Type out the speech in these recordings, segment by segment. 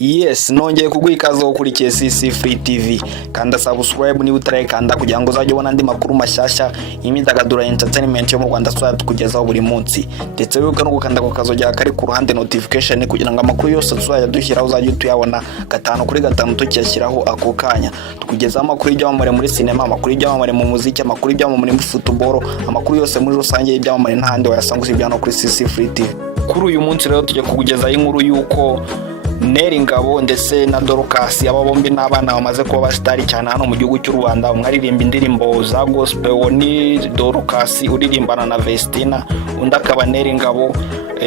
Yes, nongeye kuguha ikaze wo kuri KCC Free TV. Kanda subscribe niba utarayikanda kugira ngo uzajye ubona andi makuru mashyashya y'imyidagaduro entertainment yo mu Rwanda tukugezaho buri munsi. Ndetse wibuke no gukanda ku kazojya kari ku ruhande notification kugira ngo amakuru yose tuzajya dushyiraho uzajye tuyabona gatanu kuri gatanu tukiyashyiraho ako kanya. Tukugezaho amakuru y'byamamare muri cinema, amakuru y'byamamare mu muziki, amakuru y'byamamare muri football, amakuru yose muri rusange y'byamamare ntahandi wayasanga usibye hano kuri KCC Free TV. Kuri uyu munsi rero tujye kukugezaho inkuru y'uko Neri Ngabo ndetse na Dorcas aba bombi n'abana bamaze kuba basitari cyane hano mu gihugu cy'u Rwanda. Umwe aririmba indirimbo za gospel, ni Dorcas uririmbana na Vestina, undi akaba Neri Ngabo.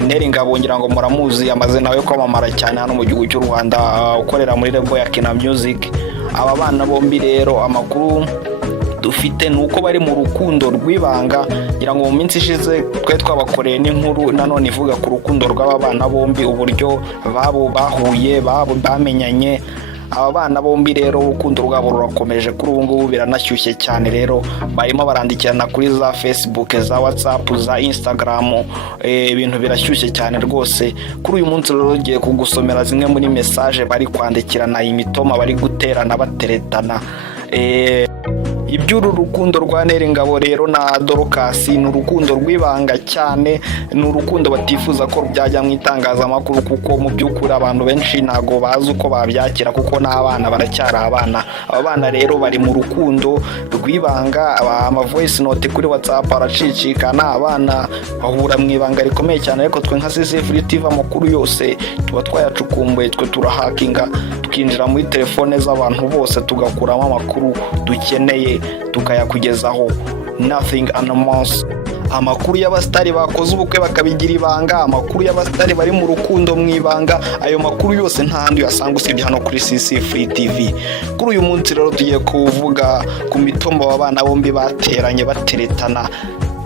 Neri Ngabo ngira ngo muramuzi, amaze nawe kwamamara cyane hano mu gihugu cy'u Rwanda, ukorera muri label ya Kina Music. Aba bana bombi rero amakuru dufite nuko bari mu rukundo rw'ibanga. Ngira ngo mu minsi ishize twe twabakoreye n'inkuru nanone ivuga ku rukundo rw'aba bana bombi, uburyo bahuye, bamenyanye. Aba bana bombi rero urukundo rwabo rurakomeje, kuri ubu ngubu biranashyushye cyane. Rero barimo barandikirana kuri za Facebook, za WhatsApp, za Instagram, ibintu birashyushye cyane rwose. Kuri uyu munsi rero ngiye kugusomera zimwe muri message bari kwandikirana, imitoma bari guterana bateretana. Iby'uru rukundo rwa Neri Ngabo rero na Dorcas ni urukundo rw'ibanga cyane, ni urukundo batifuza ko byajya mu itangazamakuru, kuko mu by'ukuri abantu benshi ntago bazi uko babyakira, kuko n'abana baracyari abana. Aba bana rero bari mu rukundo rw'ibanga, ama voice note kuri WhatsApp aracicikana, abana bahura mu ibanga rikomeye cyane. Ariko twe nka KCC Free TV amakuru yose tuba twayacukumbuye, twe turahakinga tukinjira muri telefone z'abantu bose tugakuramo amakuru dukeneye tukayakugezaho. Nothing anonymous. Amakuru y'abastari bakoze ubukwe bakabigira ibanga, amakuru y'abastari bari mu rukundo mu ibanga, ayo makuru yose ntahandi yasanga usibye hano kuri KCC Free TV. Kuri uyu munsi rero tugiye kuvuga ku mitombo abana bombi bateranye bateretana.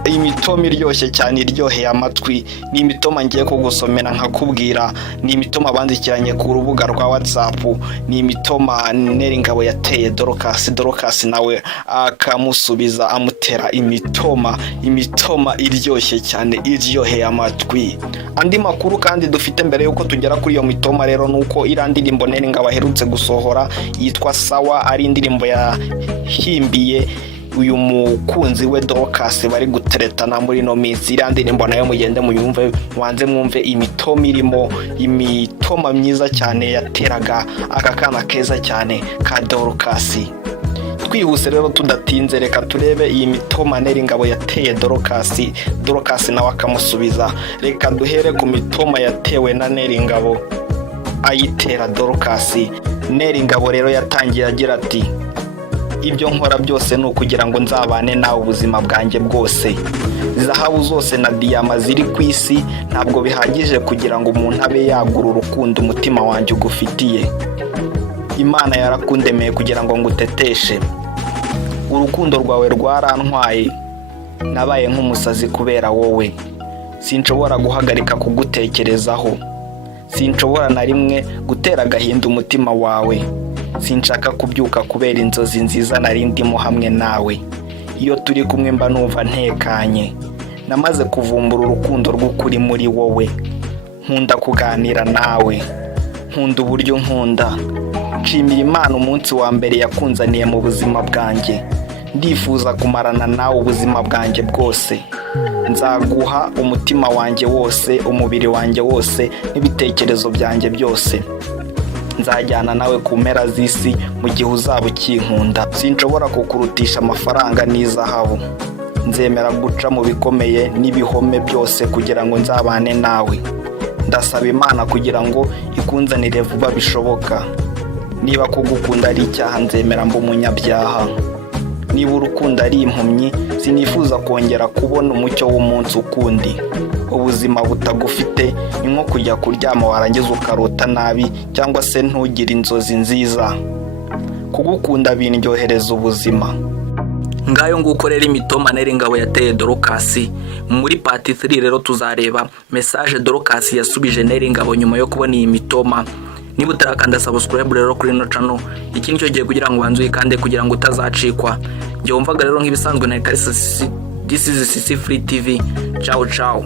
Imitoma iryoshye cyane, iryoheye amatwi, ni imitoma ngiye kugusomera nkakubwira. Ni imitoma bandikiranye ku rubuga rwa WhatsApp, ni imitoma Neri Ngabo yateye Dorcas nawe akamusubiza amutera imitoma iryoshye cyane, iryoheye amatwi. Andi makuru kandi dufite mbere yuko tugera kuri iyo mitoma rero nuko irandirimbo Neri Ngabo aherutse gusohora yitwa Sawa, ari indirimbo yahimbiye uyu mukunzi we Dorcas bari guteretana muri no minsi. Irandirimbo nayo mugende muyumve, wanze mwumve imitoma irimo, imitoma myiza cyane yateraga akakana keza cyane ka Dorcas. Twihuse rero tudatinze, reka turebe iyi mitoma Neri Ngabo yateye Dorcas nawe akamusubiza. Reka duhere ku mitoma yatewe na Neri Ngabo ayitera Dorcas. Neri Ngabo rero yatangiye agira ati: ibyo nkora byose ni ukugira ngo nzabane nawe ubuzima bwanjye bwose. Zahabu zose na diyama ziri ku isi ntabwo bihagije kugira ngo umuntu abe yagura urukundo umutima wanjye ugufitiye. Imana yarakundemeye kugira ngo nguteteshe. Urukundo rwawe rwarantwaye, nabaye nk'umusazi kubera wowe. Sinshobora guhagarika kugutekerezaho, sinshobora na rimwe gutera agahinda umutima wawe. Sinshaka kubyuka kubera inzozi nziza nari ndimo hamwe nawe. Iyo turi kumwe mba numva ntekanye. Namaze kuvumbura urukundo rw'ukuri muri wowe. Nkunda kuganira nawe, nkunda uburyo nkunda. Nshimira Imana umunsi wa mbere yakunzaniye mu buzima bwanjye. Ndifuza kumarana nawe ubuzima bwanjye bwose. Nzaguha umutima wanjye wose, umubiri wanjye wose, n'ibitekerezo byanjye byose. Nzajyana nawe ku mpera z'isi mu gihe uzaba ukinkunda. Sinshobora kukurutisha amafaranga n'izahabu. Nzemera guca mu bikomeye n'ibihome byose kugira ngo nzabane nawe. Ndasaba Imana kugira ngo ikunzanire vuba bishoboka. Niba kugukunda ari icyaha, nzemera mba umunyabyaha. Niba urukundo ari impumyi, sinifuza kongera kubona umucyo w'umunsi ukundi. Ubuzima butagufite ni nko kujya kuryama warangiza ukarota nabi, cyangwa se ntugire inzozi nziza. Kugukunda bindyohereza ubuzima. Ngayo nguko rero imitoma Neri Ngabo yateye Dorcas. Muri part 3 rero tuzareba message Dorcas yasubije Neri Ngabo nyuma yo kubona iyi mitoma. Niba utarakanda subscribe rero kuri no channel, iki nicyo giye kugira ngo banzuye kandi kugira ngo utazacikwa. Njye wumvaga rero nk'ibisanzwe na KCC Free TV. Ciao ciao.